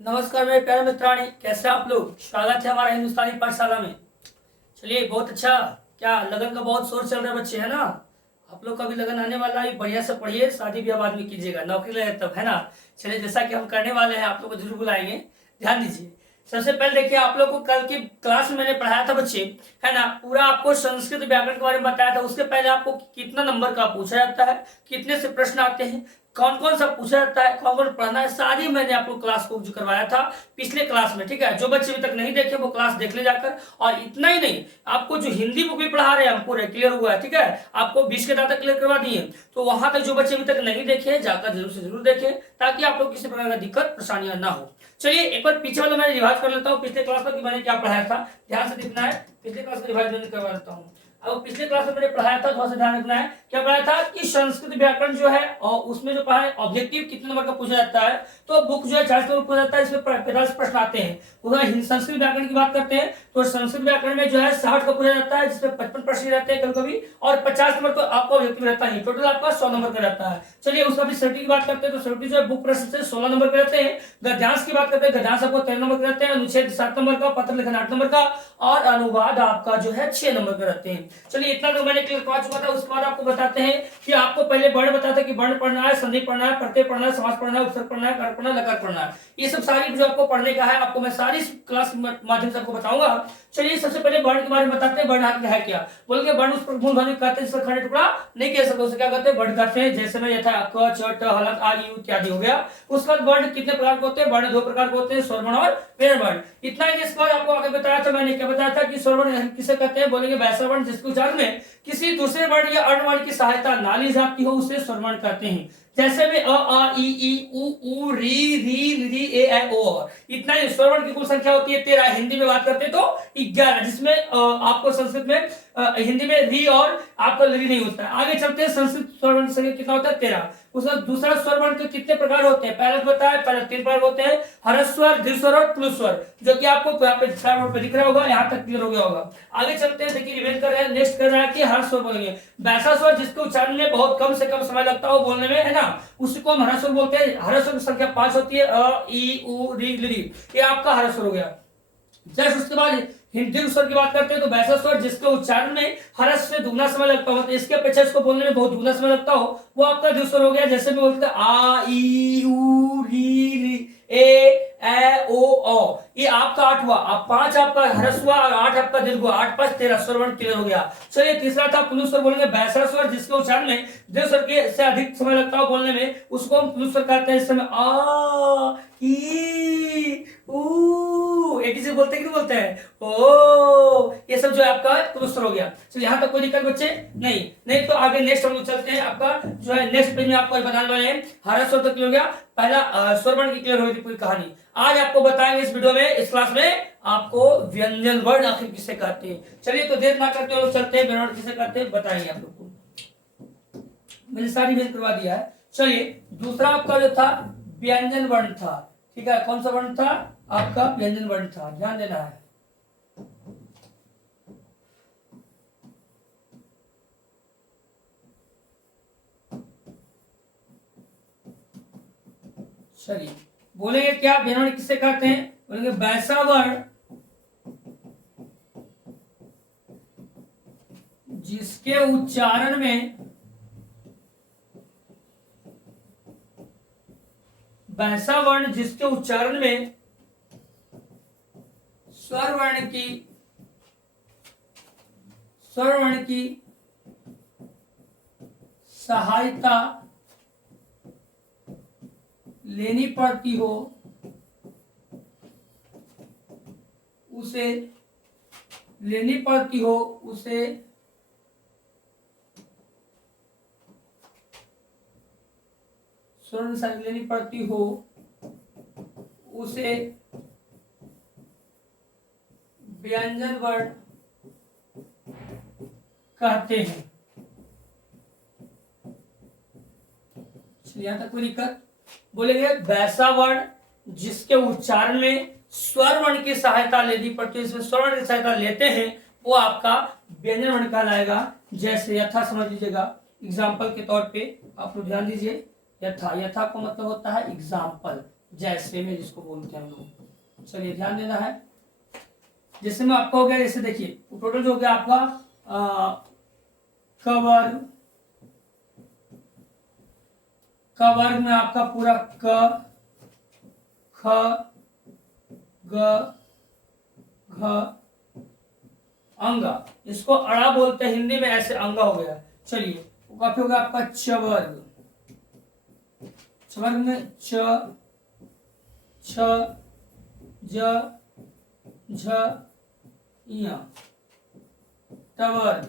नमस्कार मेरे प्यारे मित्राणी, कैसे हैं आप लोग। स्वागत है हमारा हिंदुस्तानी पाठशाला में। चलिए बहुत अच्छा। क्या लगन का बहुत शोर चल रहा है बच्चे, है ना। आप लोग का भी लगन आने वाला है, बढ़िया से पढ़िए, शादी ब्याह बाद में कीजिएगा, नौकरी लगे तब, है ना। चलिए जैसा कि हम करने वाले हैं आप लोग को जरूर बुलाएंगे, ध्यान दीजिए। सबसे पहले देखिए, आप लोग को कल की क्लास में मैंने पढ़ाया था बच्चे, है ना। पूरा आपको संस्कृत व्याकरण के बारे में बताया था। उसके पहले आपको कितना नंबर का पूछा जाता है, कितने से प्रश्न आते हैं, कौन कौन सा पूछा जाता है, कौन कौन पढ़ना है, सारी मैंने आपको क्लास को जो करवाया था पिछले क्लास में। ठीक है, जो बच्चे अभी तक नहीं देखे वो क्लास देख ले जाकर। और इतना ही नहीं, आपको जो हिंदी बुक भी पढ़ा रहे हैं हम पूरे क्लियर हुआ है। ठीक है, आपको 20 के दाता क्लियर करवा दिए। तो वहां तक जो बच्चे अभी तक नहीं देखे जाकर जरूर से जरूर देखें, ताकि आप लोग किसी प्रकार का दिक्कत परेशानियां ना हो। चलिए एक बार पीछे वाला मैं रिवाइज कर लेता हूँ, पिछले क्लास में कि मैंने क्या पढ़ाया था। ध्यान से देखना है, पिछले क्लास में रिवाइज मैंने करवा देता हूँ। अब पिछले क्लास में मैंने पढ़ाया था, थोड़ा सा ध्यान रखना है। क्या पढ़ाया था कि संस्कृत व्याकरण जो है और उसमें जो पढ़ा है ऑब्जेक्टिव कितने नंबर का पूछा जाता है। तो बुक जो है 40 नंबर पूछा जाता है, इसमें 45 प्रश्न आते हैं। अगर संस्कृत व्याकरण की बात करते हैं तो संस्कृत व्याकरण में जो है 60 का पूछा जाता है, जिसमें 55 प्रश्न रहते हैं कभी कभी, और 50 नंबर तो आपका ऑब्जेक्टिव रहता है। टोटल आपका 100 नंबर का रहता है। चलिए उसका भी सर्टी की बात करते हैं तो सर्टी जो है बुक प्रश्न से 16 नंबर के रहते हैं। गद्यांश की बात करते हैं, गद्यांश आपको 13 नंबर के रहते हैं, अनुच्छेद 7 नंबर का, पत्र लेखन 8 नंबर का, और अनुवाद आपका जो है 6 नंबर के रहते हैं। चलिए इतना तो मैंने क्लियर करवा चुका था। उसके बाद आपको बताते हैं कि आपको पहले वर्ण बताते हैं कि वर्ण पढ़ना है, संधि पढ़ना है, प्रत्यय पढ़ना है, समास पढ़ना है, उपसर्ग पढ़ना है, कारक पढ़ना है, लकार पढ़ना है। ये सब सारी जो आपको पढ़ने का है, आपको मैं सारी क्लास माध्यम से आपको बताऊंगा। चलिए सबसे पहले वर्ण के बारे में बताते हैं। वर्ण है क्या, बोलेंगे वर्ण उस मूल ध्वनि कहते हैं जिसका खंड टुकड़ा नहीं कह सकते, उसे क्या कहते हैं, वर्ण कहते हैं। जैसे में यथा क च ट हलंत आ यू इत्यादि हो गया। उसके बाद वर्ण कितने प्रकार के होते हैं, वर्ण 2 प्रकार के होते हैं, स्वर वर्ण और व्यंजन वर्ण। इतना ही। इसके बाद आपको आगे बताया था मैंने, क्या बताया था कि स्वर वर्ण किसे कहते हैं, बोलेंगे वैसा वर्ण जिसके उच्चारण में किसी दूसरे वर्ण या अर्ण वर्ण की सहायता ना ली जाती हो, उसे स्वर वर्ण कहते हैं। जैसे में अ आ ई उ री री ए ऐ ओ। इतना ही। स्वर वर्ण की कुल संख्या होती है 13। हिंदी में बात करते हैं तो 11, जिसमें आपको संस्कृत में हिंदी में री और आपका री नहीं होता है। आगे चलते हैं, संस्कृत स्वर वर्ण संख्या कितना होता है 13। उसका दूसरा स्वर वर्ण के कितने प्रकार होते हैं, पहले बताया, पहले 3 प्रकार होते हैं, ह्रस्वर, दीर्घ स्वर और प्लुत स्वर, जो कि आपको यहाँ पे बोर्ड पे दिख रहा होगा। यहाँ तक क्लियर हो गया होगा। आगे चलते हैं, देखिए रिवीजन कर रहे हैं। नेक्स्ट कर रहा है कि हर्ष स्वर बोलेंगे, वैसा स्वर जिसके उच्चारण में बहुत कम से कम समय लगता हो बोलने में, है ना, उसी को हम हर्ष स्वर बोलते हैं। हर्ष स्वर की संख्या 5 होती है, अ ई उ री ली, ये आपका हर्ष स्वर हो गया। जस्ट उसके बाद दीर्घ स्वर की बात करते हैं तो वैसा स्वर जिसके उच्चारण में हर्ष से दुगना समय लगता हो, तो इसके अपेक्षा इसको बोलने में बहुत दुगना समय लगता हो, वो आपका दीर्घ स्वर हो गया। जैसे भी बोलते हैं आ ई उ री ए ऐ ओ। ये आपका 8 हुआ। अब 5 आपका हर्ष हुआ और 8 आपका दीर्घ हुआ। 8 5 13 स्वर वर्ण क्लियर हो गया। चलिए तीसरा था प्लुत स्वर, बोलेंगे वैसा स्वर जिसके उच्चारण में दीर्घ स्वर के से अधिक समय लगता हो बोलने में, उसको हम प्लुत स्वर कहते हैं। इस समय आ ई उ एक ही बोलते हैं कि नहीं बोलते हैं, ओ, ये सब जो है आपका प्लुत स्वर हो गया। चलिए यहाँ तक कोई दिक्कत बच्चे नहीं तो आगे नेक्स्ट हम लोग चलते हैं। आपका जो है नेक्स्ट पेज में आपको बताने वाले हैं। हर्ष स्वर तक क्लियर हो गया, पहला स्वर वर्ण की क्लियर हो गई पूरी कहानी। आज आपको बताएंगे इस वीडियो में, इस क्लास में आपको व्यंजन वर्ण आखिर किसे कहते हैं। चलिए तो देर ना करते हुए चलते हैं, व्यंजन वर्ण किसे कहते हैं बताएंगे आप लोग को। मैंने सारी व्यंजन करवा दिया है। चलिए दूसरा आपका जो था व्यंजन वर्ण था। ठीक है, कौन सा वर्ण था आपका, व्यंजन वर्ण था, ध्यान देना है। चलिए बोलेंगे क्या व्यंजन वर्ण किसे कहते हैं, बोलेंगे वैसा वर्ण जिसके उच्चारण में वैसा वर्ण जिसके उच्चारण में स्वर वर्ण की सहायता लेनी पड़ती हो, उसे स्वर्ण लेनी पड़ती हो उसे व्यंजन वर्ण कहते हैं। यहां तक कोई दिक्कत, बोलेंगे वैसा वर्ण जिसके उच्चारण में स्वर वर्ण की सहायता लेनी पड़ती है, इसमें स्वर वर्ण की सहायता लेते हैं, वो आपका व्यंजन वर्ण कहलाएगा। जैसे यथा समझ लीजिएगा, एग्जाम्पल के तौर पे आप लोग ध्यान दीजिए। यथा को मतलब होता है एग्जाम्पल, जैसे में जिसको बोलते हैं हम लोग। चलिए ध्यान देना है। जैसे में आपका हो गया, जैसे देखिए टोटल जो हो गया आपका क वर्ग, क वर्ग में आपका पूरा क ख ग घ अंगा, इसको अड़ा बोलते हैं हिंदी में, ऐसे अंगा हो गया। चलिए काफी हो गया आपका च वर्ग, च वर्ग में च छ ज झ य, ट वर्ग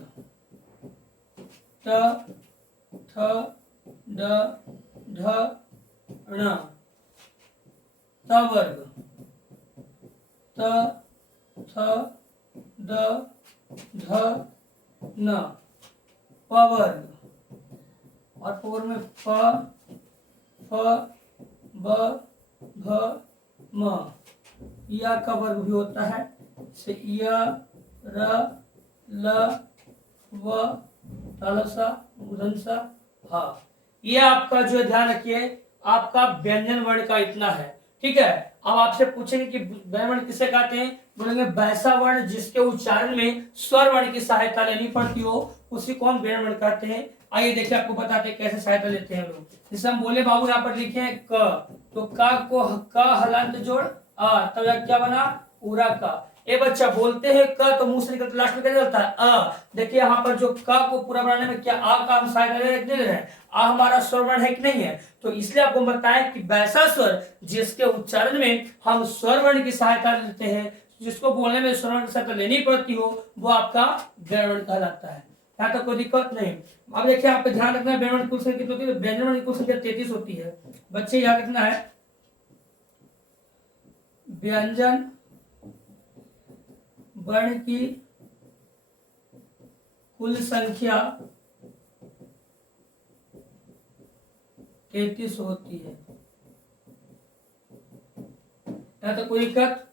ट थ ड ढ ण, त वर्ग त थ द ध न, प वर्ग, और पूर्व में प फ ब भ म, या का वर्ग भी होता है, से य र ल व तालसा मूर्धन्य हा। ये आपका जो है ध्यान रखिए, आपका व्यंजन वर्ण का इतना है। ठीक है, अब आपसे पूछेंगे कि व्यंजन वर्ण किसे कहते हैं, बोलेंगे वैसा वर्ण जिसके उच्चारण में स्वर वर्ण की सहायता लेनी पड़ती हो, उसी को हम व्यंजन वर्ण कहते हैं। आइए देखिए आपको बताते हैं कैसे सहायता लेते हैं हम लोग। जैसे हम बोले बाबू यहाँ पर लिखे हैं क, तो क को क हलंत जोड़ आ, तब क्या बना पूरा का। ए बच्चा बोलते हैं क तो मुंह से निकलता लास्ट में क्या निकलता है अ। देखिए यहाँ पर जो क को पूरा बनाने में क्या आ का हम सहायता ले रहे हैं, आ हमारा स्वर वर्ण है कि नहीं है, तो इसलिए आपको बताएं कि वैसा स्वर जिसके उच्चारण में हम स्वर वर्ण की सहायता लेते हैं, जिसको बोलने में स्वर वर्ण की सहायता लेनी पड़ती हो, वो आपका व्यंजन वर्ण कहलाता है। यहाँ तक कोई दिक्कत नहीं। अब देखिए आपको ध्यान रखना है व्यंजन वर्ण की कुल संख्या कितनी होती है, व्यंजन वर्ण की कुल संख्या 33 होती है। बच्चे याद रखना है व्यंजन वर्ण की कुल संख्या 33 होती है। यहाँ तो कोई दिक्कत।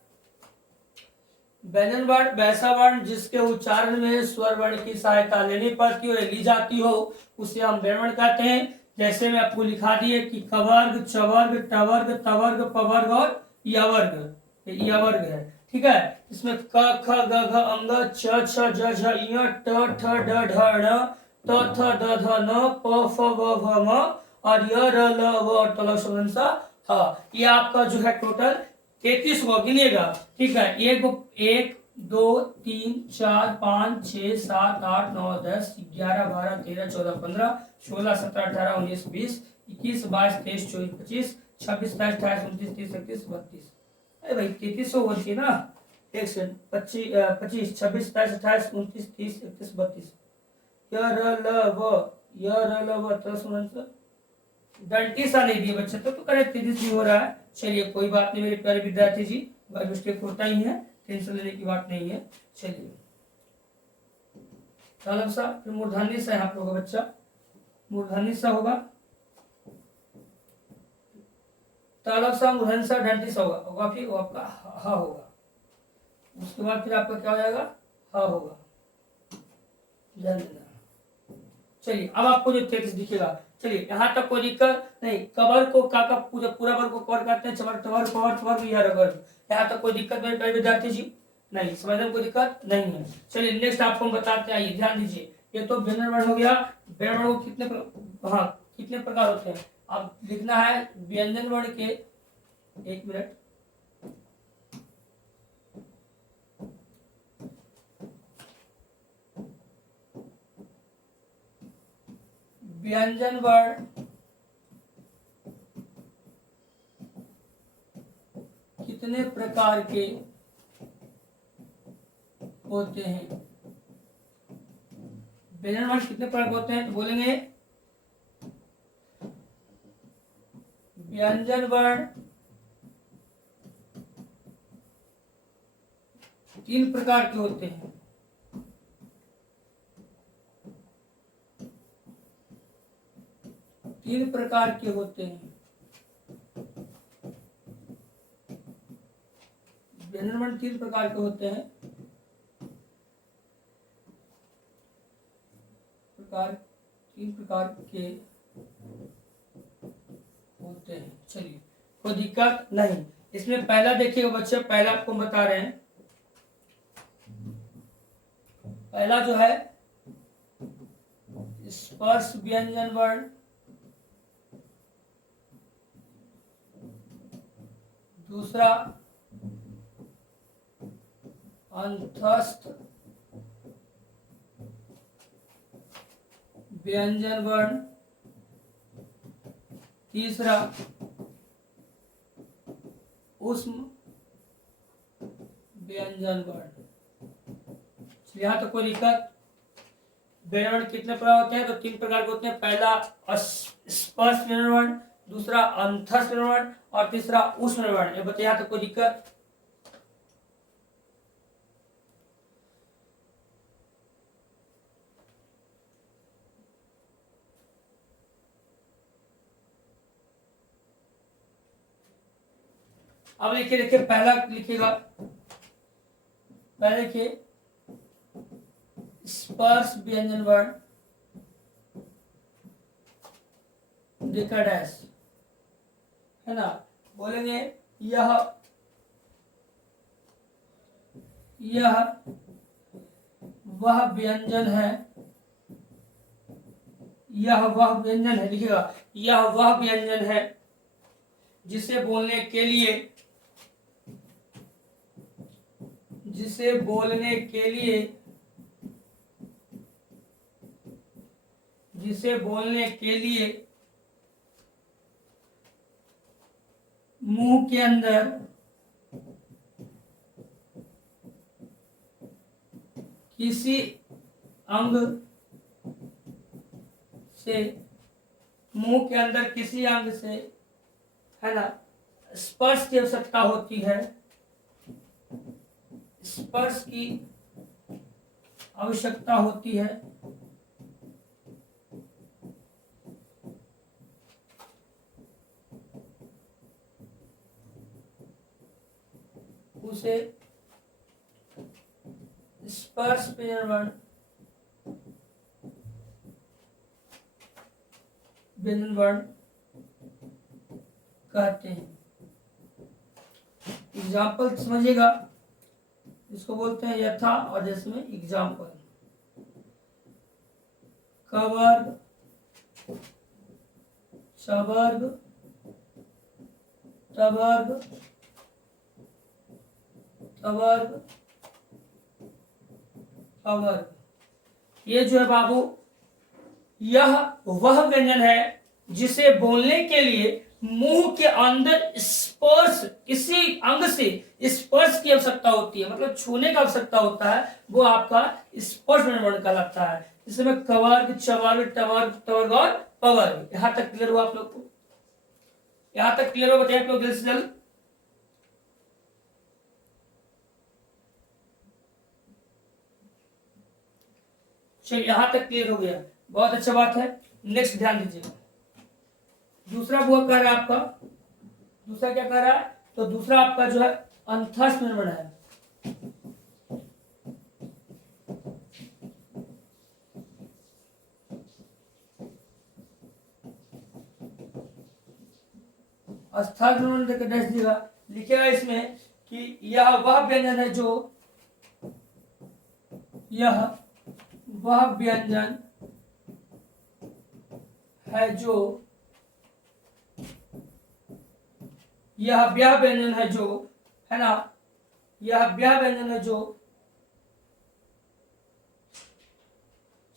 व्यंजन वर्ण वैसा वर्ण जिसके उच्चारण में स्वर वर्ण की सहायता लेनी पड़ती हो या ली जाती हो, उसे हम व्यंजन वर्ण कहते हैं। जैसे मैं आपको लिखा दिए कि क वर्ग, च वर्ग, ट वर्ग, त वर्ग, प वर्ग और य वर्ग, ये य वर्ग है। ठीक है, इसमें क ख ग घ अंग, छ छ ज झ ञ, ट ठ ड ढ ण, त थ द ध न, प फ ब भ म और य र ल व और तलसा ह। ये आपका जो है टोटल 33 को गिनेगा। ठीक है, एक 2 3 4 5 6 7 8 9 10 11 12 13 14 15 16 17 18 19 20 21 22 23 24 25 26 27 28 29 30 31 32। अरे भाई 33 सौ होती है ना, एक सेकंड, 25 26 27 28 29 30 31 32, य र ल व डंटी सा नहीं दिए बच्चे तो करेक्ट 33 भी हो रहा है। चलिए कोई बात नहीं मेरे प्यारे विद्यार्थी जी, बाई मिस्टेक होता ही है, टेंशन लेने की बात नहीं है। चलिए तालब सा, फिर मूर्धन्य सा यहाँ पर होगा बच्चा, मूर्धन्य सा होगा, तालब सा मूर्धन्य सा डंटी सा होगा, फिर वो आपका हा होगा, उसके बाद फिर आपका क्या हो जाएगा हा होगा। ध्यान देना। चलिए अब आपको जो 33 दिखेगा, चलिए यहाँ तक कोई दिक्कत नहीं। कवर को का पूरा पूरा वर्ग को कवर करते हैं, चवर टवर कवर टवर भी वर्ग। यहाँ तक कोई दिक्कत मेरे प्यारे विद्यार्थी जी नहीं, समझने में कोई दिक्कत नहीं है। चलिए नेक्स्ट आपको हम बताते हैं, आइए ध्यान दीजिए। ये तो व्यंजन वर्ण हो गया। व्यंजन वर्ण कितने हाँ कितने प्रकार होते हैं, अब लिखना है व्यंजन वर्ण के, एक मिनट, व्यंजन वर्ण कितने प्रकार के होते हैं, व्यंजन वर्ण कितने प्रकार के होते हैं, तो बोलेंगे व्यंजन वर्ण 3 प्रकार के होते हैं। तीन प्रकार के होते हैं व्यंजन वर्ण, 3 प्रकार के होते हैं। तीन प्रकार के होते हैं। चलिए कोई दिक्कत नहीं। इसमें पहला देखिएगा बच्चे, पहला आपको बता रहे हैं, पहला जो है स्पर्श व्यंजन वर्ण, दूसरा अंतस्थ व्यंजन वर्ण, तीसरा ऊष्म व्यंजन वर्ण। यहाँ तो कोई दिक्कत। व्यंजन वर्ण कितने प्रकार होते हैं? तो 3 प्रकार के होते हैं। पहला स्पर्श व्यंजन वर्ण, दूसरा अंतस्थ व्यंजन वर्ण और तीसरा ऊष्म व्यंजन वर्ण। ये बताइए, यहाँ तो कोई दिक्कत? अब लिखिए, देखिए पहला लिखिएगा, पहले लिखिए स्पर्श व्यंजन वर्ण, देखा डैश है ना, बोलेंगे यह वह व्यंजन है, यह वह व्यंजन है, लिखिएगा यह वह व्यंजन है जिसे बोलने के लिए मुंह के अंदर किसी अंग से है ना स्पर्श की आवश्यकता होती है, स्पर्श की आवश्यकता होती है, उसे स्पर्श व्यंजन वर्ण कहते हैं। एग्जाम्पल समझिएगा, इसको बोलते हैं यथा और जैसे में एग्जाम्पल। कवर्ग, सवर्ग, तवर्ग, तवर्ग, अवर्ग। ये जो है बाबू, यह वह व्यंजन है जिसे बोलने के लिए मुंह के अंदर स्पर्श, किसी अंग से स्पर्श की आवश्यकता होती है, मतलब छूने का आवश्यकता होता है, वो आपका स्पर्श व्यंजन कहलाता है। इसमें कवर्ग, चवर्ग, टवर्ग, तवर्ग और पवर्ग। यहां तक क्लियर हुआ आप लोग को? यहां तक क्लियर हो? बताइए आप लोग जल्द से जल्द। चलिए, यहां तक क्लियर हो गया, बहुत अच्छा बात है। नेक्स्ट ध्यान दीजिएगा, दूसरा वो कह रहा है आपका, दूसरा क्या कह रहा है? तो दूसरा आपका जो है अंतस्थ व्यंजन है। अस्थायी व्यंजन देकर डैश दिया, लिखेगा इसमें कि यह वह व्यंजन है जो, यह वह व्यंजन है जो, यह ब्याह व्यंजन है जो, है ना, यह ब्याह व्यंजन है जो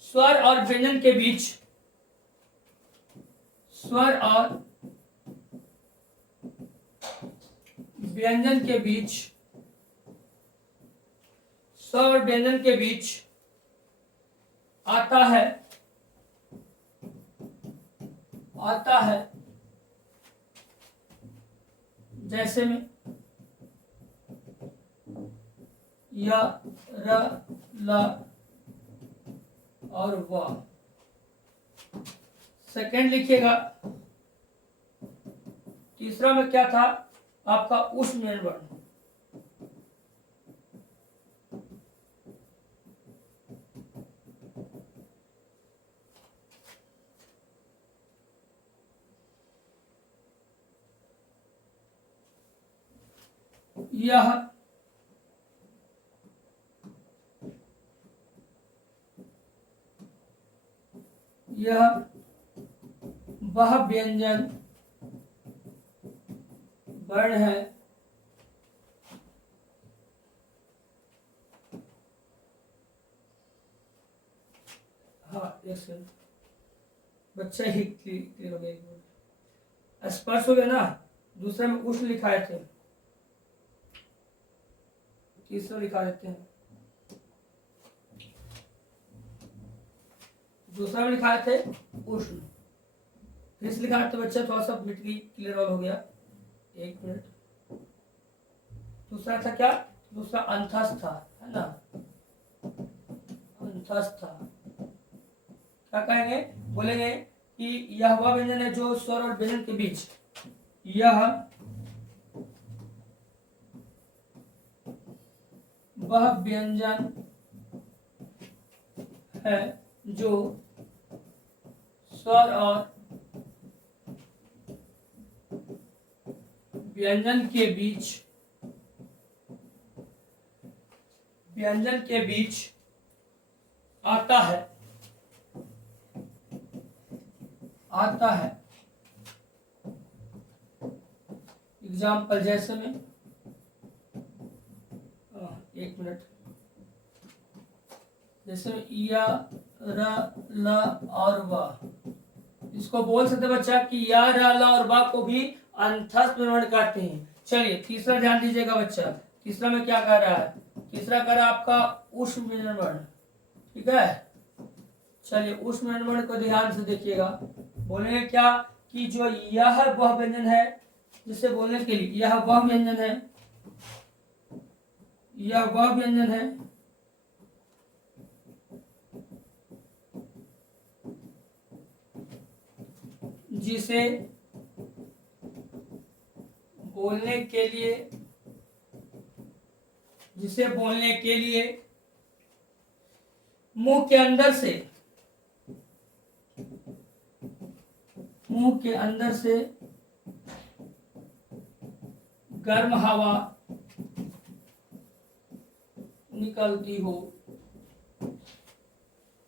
स्वर और व्यंजन के बीच, स्वर और व्यंजन के बीच, स्वर और व्यंजन के बीच आता है, आता है, जैसे में य, र, ल और व। सेकेंड लिखिएगा, तीसरा में क्या था आपका? ऊष्म व्यंजन वर्ण। यह वह व्यंजन वर्ण है हाँ एक सेकंड बच्चा ही क्लियर हो गया। स्पर्श हो गया ना, दूसरे में उष्ण लिखाए थे, तीसरा लिखा देते हैं। दूसरा में लिखाए थे उष्ण, फिर से लिखा थे बच्चा, थोड़ा सा मिट गई, क्लियर हो गया। एक मिनट। दूसरा था क्या? दूसरा अंतस्थ था, है ना, अंतस्थ था। क्या कहेंगे? बोलेंगे कि यह वह व्यंजन है जो स्वर और व्यंजन के बीच, यह वह व्यंजन है जो स्वर और व्यंजन के बीच आता है एग्जाम्पल जैसे में एक मिनट, जैसे या र ल और व, इसको बोल सकते बच्चा कि या र ल और व को भी अंतस्थ वर्ण कहते हैं। चलिए तीसरा ध्यान दीजिएगा बच्चा, तीसरा में क्या कह रहा है? तीसरा कह रहा है आपका उष्ण व्यंजन वर्ण, ठीक है। चलिए उष्ण व्यंजन वर्ण को ध्यान से देखिएगा। बोलेंगे क्या कि जो यह वह व्यंजन है, जिसे बोलने के लिए यह वह व्यंजन है, यह वह व्यंजन है जिसे बोलने के लिए मुंह के अंदर से गर्म हवा निकलती हो,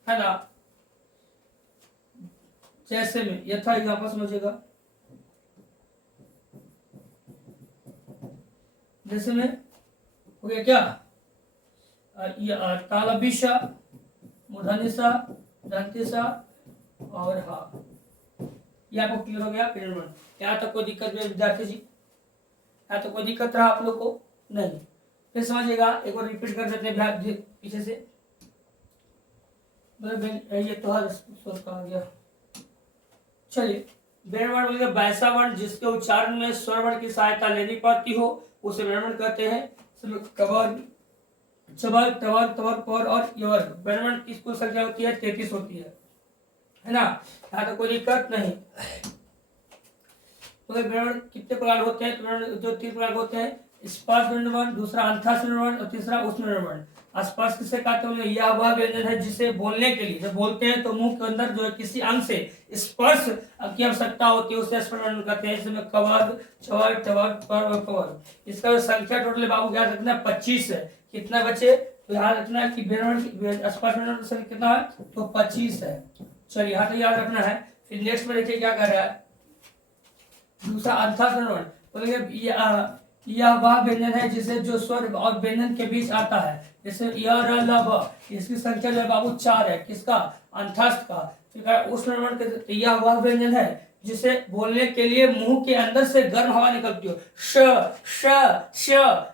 है ना। जैसे में यथा एग्जाम्पल समझिएगा, जैसे में हो गया क्या? तालबिशा, मूर्धन्यसा, दंत्यसा और हा। ये आपको क्लियर हो गया पीरियड वन। यहाँ तक कोई दिक्कत नहीं विद्यार्थी जी? यहाँ तो कोई दिक्कत रहा आप लोग को? नहीं। फिर समझिएगा, एक बार रिपीट कर देते हैं पीछे से। ये तो हर सोच का आ गया। चलिए व्यंजन वर्ण बोलेंगे वैसा वर्ण जिसके उच्चारण में स्वर वर्ण की सहायता लेनी पड़ती हो, उसे व्यंजन वर्ण कहते हैं। कवर, चबर, टवर, तवर, पर और यवर, व्यंजन वर्ण की कुल संख्या होती है 33 होती है ना। यहाँ तो कोई दिक्कत नहीं। तो व्यंजन वर्ण कितने प्रकार होते हैं? तो जो 3 प्रकार होते हैं, स्पर्श व्यंजन वर्ण, दूसरा अंतस्थ व्यंजन वर्ण और तीसरा उष्ण व्यंजन वर्ण। स्पर्श किसे कहते हैं? यह वह व्यंजन है जिसे बोलने के लिए, जब बोलते हैं तो मुंह के अंदर जो है किसी अंग से स्पर्श की आवश्यकता होती है, उसे स्पर्श व्यंजन कहते हैं। इसमें कवर, चवर, टवर, पर और कवर। इसका संख्या टोटल बाबू याद रखना 25 है। कितना बचे? तो याद रखना है कि स्पर्श व्यंजन की संख्या कितना है? तो 25 है। चलिए यहाँ तो याद रखना है। फिर नेक्स्ट में देखिए क्या कर रहा है, दूसरा अंतस्थ व्यंजन वर्ण। बोलेंगे यह वह व्यंजन है जिसे जो स्वर और व्यंजन के बीच आता है। जैसे य र ल व, इसकी संख्या जो है बाबू 4 है। किसका? अंतस्थ का। ठीक है। उष्ण व्यंजन के यह वह व्यंजन है जिसे बोलने के लिए मुंह के अंदर से गर्म हवा निकलती हो। श श श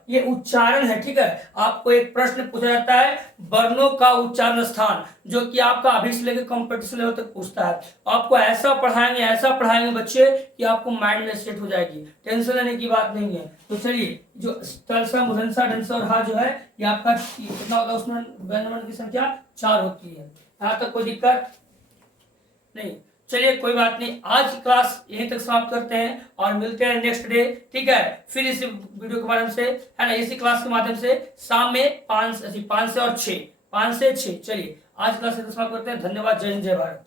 ये उच्चारण है, ठीक है। आपको एक प्रश्न पूछा जाता है वर्णों का उच्चारण स्थान, जो कि आपका अभी से लेकर कॉम्पिटिशन लेवल तक पूछता है। आपको ऐसा पढ़ाएंगे बच्चे कि आपको माइंड में सेट हो जाएगी, टेंशन लेने की बात नहीं है। तो चलिए जो तलसा, मुधनसा, ढंसा और हा जो है ये आपका कितना होता है? उसमें व्यंजन वर्ण की संख्या 4 होती है। यहाँ तक कोई दिक्कत नहीं। चलिए कोई बात नहीं, आज की क्लास यहीं तक समाप्त करते हैं और मिलते हैं नेक्स्ट डे, ठीक है। फिर इस वीडियो के माध्यम से, है ना, इसी क्लास के माध्यम से शाम में 5 से और 6, 5 से 6। चलिए आज क्लास समाप्त करते हैं। धन्यवाद। जय हिंद, जय भारत।